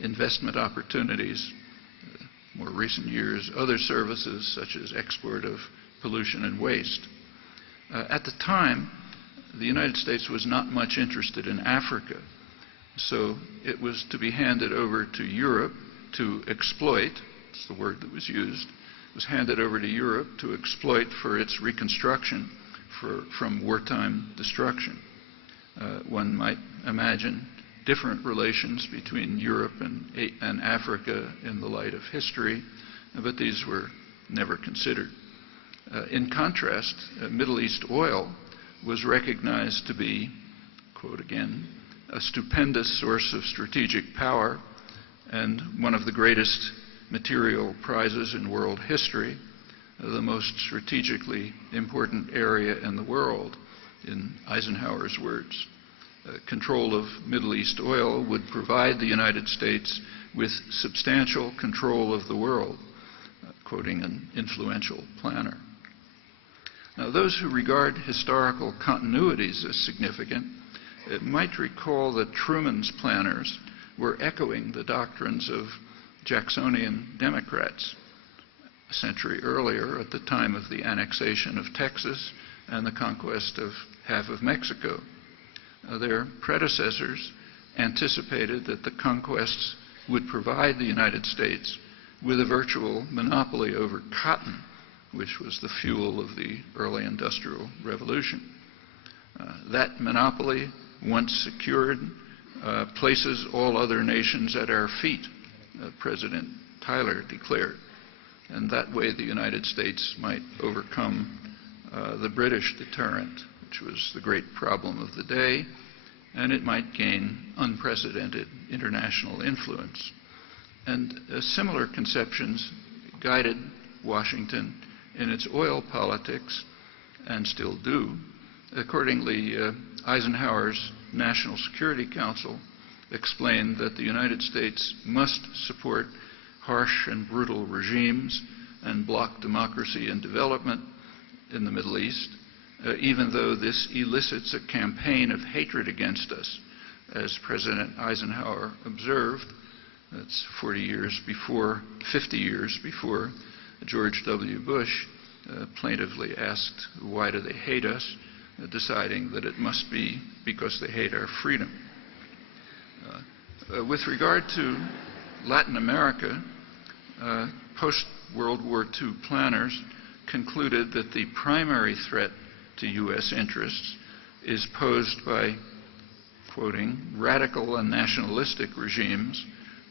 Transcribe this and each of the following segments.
investment opportunities, more recent years, other services such as export of pollution and waste. At the time, the United States was not much interested in Africa, so it was to be handed over to Europe to exploit. That's the word that was used. It was handed over to Europe to exploit for its reconstruction from wartime destruction. One might imagine different relations between Europe and Africa in the light of history, but these were never considered. In contrast, Middle East oil was recognized to be, quote again, a stupendous source of strategic power and one of the greatest material prizes in world history, the most strategically important area in the world, in Eisenhower's words. Control of Middle East oil would provide the United States with substantial control of the world, quoting an influential planner. Now, those who regard historical continuities as significant might recall that Truman's planners were echoing the doctrines of Jacksonian Democrats a century earlier at the time of the annexation of Texas and the conquest of half of Mexico. Their predecessors anticipated that the conquests would provide the United States with a virtual monopoly over cotton, which was the fuel of the early industrial revolution. That monopoly, once secured, places all other nations at our feet, President Tyler declared. And that way the United States might overcome the British deterrent, which was the great problem of the day, and it might gain unprecedented international influence. And similar conceptions guided Washington in its oil politics, and still do. Accordingly, Eisenhower's National Security Council explained that the United States must support harsh and brutal regimes and block democracy and development in the Middle East, even though this elicits a campaign of hatred against us, as President Eisenhower observed. That's 50 years before George W. Bush plaintively asked, why do they hate us, deciding that it must be because they hate our freedom. With regard to Latin America, post-World War II planners concluded that the primary threat to U.S. interests is posed by, quoting, radical and nationalistic regimes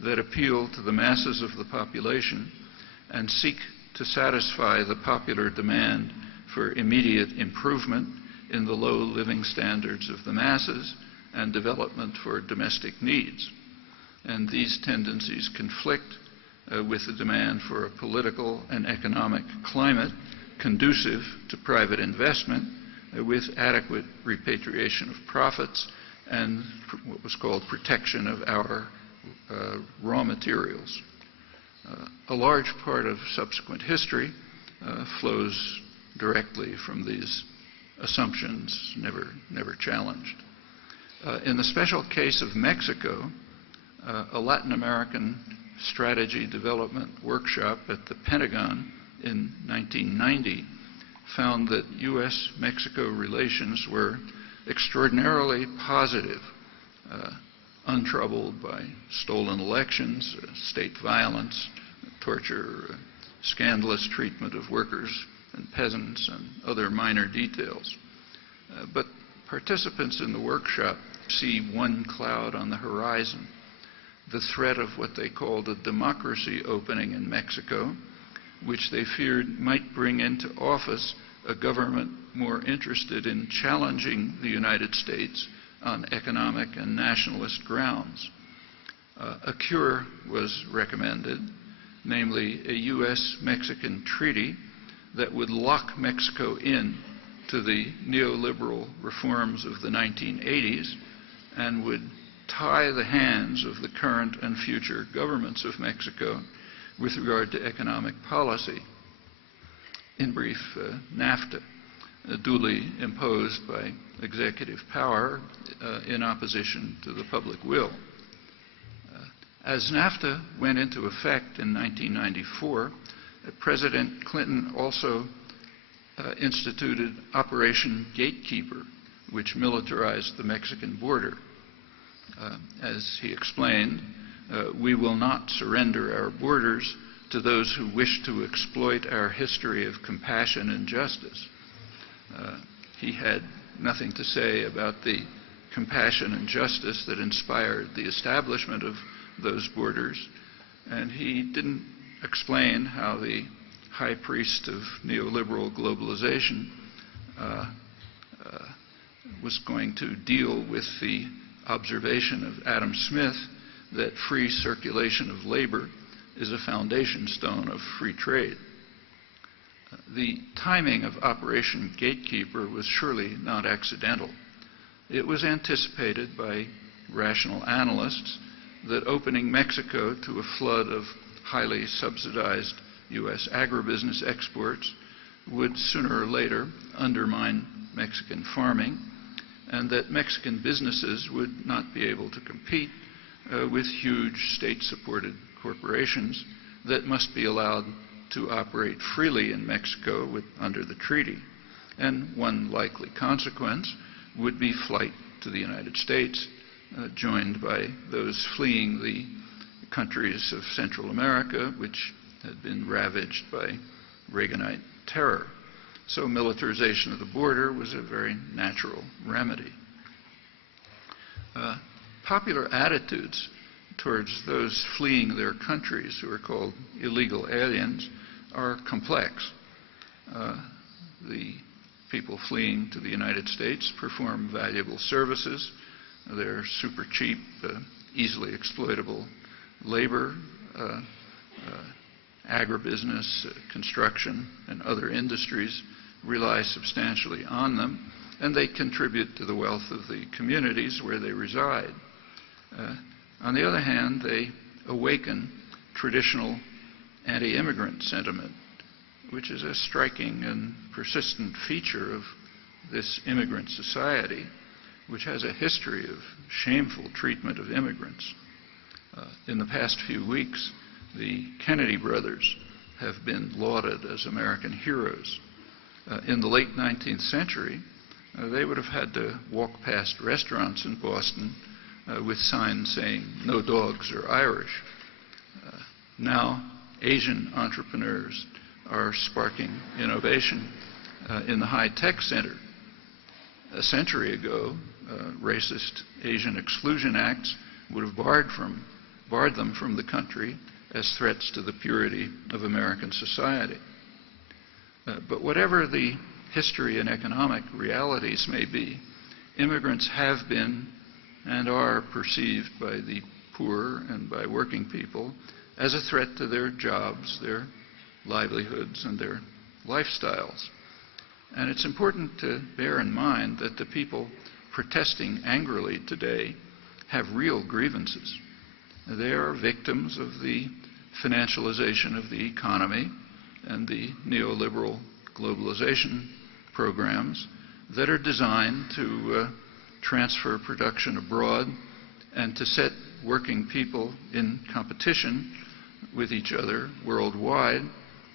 that appeal to the masses of the population and seek to satisfy the popular demand for immediate improvement in the low living standards of the masses and development for domestic needs. And these tendencies conflict with the demand for a political and economic climate conducive to private investment with adequate repatriation of profits and what was called protection of our raw materials. A large part of subsequent history flows directly from these assumptions, never challenged. In the special case of Mexico, a Latin American strategy development workshop at the Pentagon in 1990 found that U.S.-Mexico relations were extraordinarily positive, untroubled by stolen elections, state violence, torture, scandalous treatment of workers and peasants, and other minor details. But participants in the workshop see one cloud on the horizon, the threat of what they called a democracy opening in Mexico, which they feared might bring into office a government more interested in challenging the United States on economic and nationalist grounds. A cure was recommended, namely a U.S.-Mexican treaty that would lock Mexico in to the neoliberal reforms of the 1980s and would tie the hands of the current and future governments of Mexico with regard to economic policy. In brief, NAFTA, duly imposed by executive power in opposition to the public will. As NAFTA went into effect in 1994, President Clinton also instituted Operation Gatekeeper, which militarized the Mexican border. As he explained, we will not surrender our borders to those who wish to exploit our history of compassion and justice. He had nothing to say about the compassion and justice that inspired the establishment of those borders, and he didn't explain how the high priest of neoliberal globalization was going to deal with the observation of Adam Smith that free circulation of labor is a foundation stone of free trade. The timing of Operation Gatekeeper was surely not accidental. It was anticipated by rational analysts that opening Mexico to a flood of highly subsidized U.S. agribusiness exports would sooner or later undermine Mexican farming, and that Mexican businesses would not be able to compete with huge state-supported corporations that must be allowed to operate freely in Mexico under the treaty. And one likely consequence would be flight to the United States, joined by those fleeing the countries of Central America, which had been ravaged by Reaganite terror. So militarization of the border was a very natural remedy. Popular attitudes towards those fleeing their countries, who are called illegal aliens, are complex. The people fleeing to the United States perform valuable services. They're super cheap, easily exploitable labor, agribusiness, construction, and other industries rely substantially on them, and they contribute to the wealth of the communities where they reside. On the other hand, they awaken traditional anti-immigrant sentiment, which is a striking and persistent feature of this immigrant society, which has a history of shameful treatment of immigrants. In the past few weeks, the Kennedy brothers have been lauded as American heroes. In the late 19th century, they would have had to walk past restaurants in Boston with signs saying, "No dogs are Irish." Now, Asian entrepreneurs are sparking innovation in the high-tech center. A century ago, racist Asian exclusion acts would have barred them from the country as threats to the purity of American society. But whatever the history and economic realities may be, immigrants have been and are perceived by the poor and by working people as a threat to their jobs, their livelihoods, and their lifestyles. And it's important to bear in mind that the people protesting angrily today have real grievances. They are victims of the financialization of the economy and the neoliberal globalization programs that are designed to transfer production abroad and to set working people in competition with each other worldwide,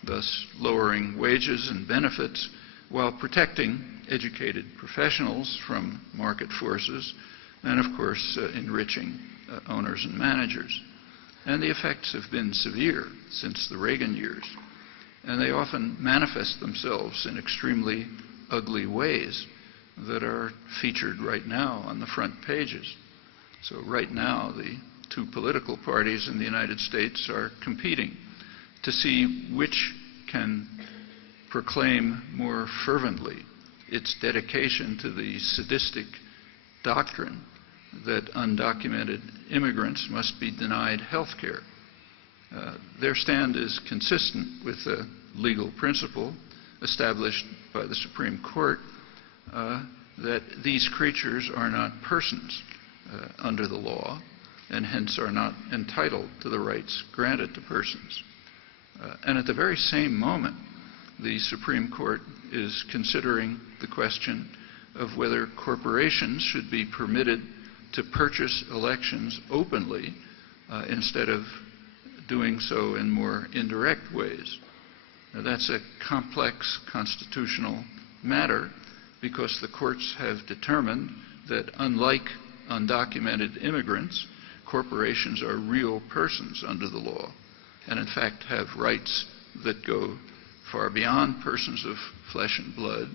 thus lowering wages and benefits while protecting educated professionals from market forces and, of course, enriching owners and managers. And the effects have been severe since the Reagan years, and they often manifest themselves in extremely ugly ways that are featured right now on the front pages. So right now, the two political parties in the United States are competing to see which can proclaim more fervently its dedication to the sadistic doctrine that undocumented immigrants must be denied health care. Their stand is consistent with a legal principle established by the Supreme Court that these creatures are not persons under the law and hence are not entitled to the rights granted to persons. And at the very same moment, the Supreme Court is considering the question of whether corporations should be permitted to purchase elections openly instead of doing so in more indirect ways. Now, that's a complex constitutional matter because the courts have determined that unlike undocumented immigrants, corporations are real persons under the law and in fact have rights that go far beyond persons of flesh and blood